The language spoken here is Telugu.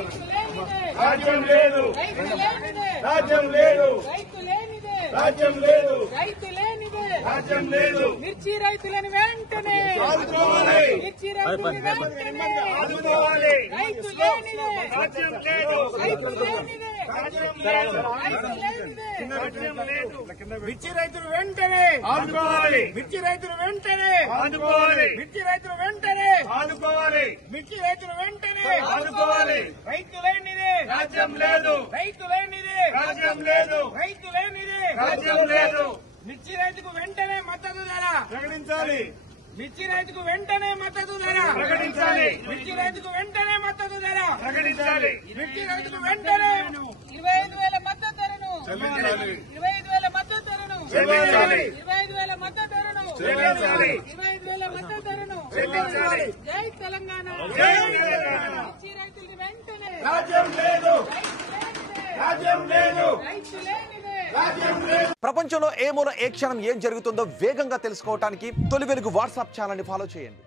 రాజ్యం లేదు, రాజ్యం లేదు, రాజ్యం లేదు, రాజ్యం లేదు. మిర్చి రైతులను వెంటనే ఆదుకోవాలి, మిర్చి రైతులను వెంటనే ఆదుకోవాలి. రైతు లేనిదే రాజ్యం లేదు, రైతు లేనిదే రాజ్యం లేదు, రైతు లేనిదే రాజ్యం లేదు. మిర్చి రైతులు వెంటనే ఆదుకోవాలి, మిర్చి రైతులు వెంటనే ఆదుకోవాలి, మిర్చి రైతులు వెంటనే ఆదుకోవాలి, మిర్చి రైతులు వెంటనే ఆదుకోవాలి. రైతు లేనిదే రాజ్యం లేదు, రైతు లేనిదే రాజ్యం లేదు, రైతు లేనిదే రాజ్యం లేదు. మిర్చి రైతుకు వెంటనే మద్దతు ధర ప్రకటించాలి, మిర్చి రైతుకు వెంటనే మద్దతు ధర ప్రకటించాలి, మిర్చి రైతుకు వెంటనే మద్దతు ధర ప్రకటించాలి. మిర్చి రైతుకు వెంటనే 25,000 మద్దతు ధరను చెల్లించాలి, 25,000 మద్దతు ధరను చెల్లించాలి, 25,000 మద్దతు ధరను చెల్లించాలి, 25,000 మద్దతు ధరను చెల్లించాలి. జై తెలంగాణ జై తెలంగాణ. మిర్చి రైతులకు వెంటనే రాజ్యం లేదు, రాజ్యం లేదు, రైతు లేనిదే రాజ్యం లేదు. ప్రపంచంలో ఏ మూల ఏ క్షణం ఏం జరుగుతుందో వేగంగా తెలుసుకోవడానికి తొలి వెలుగు వాట్సాప్ ఛానల్ ని ఫాలో చేయండి.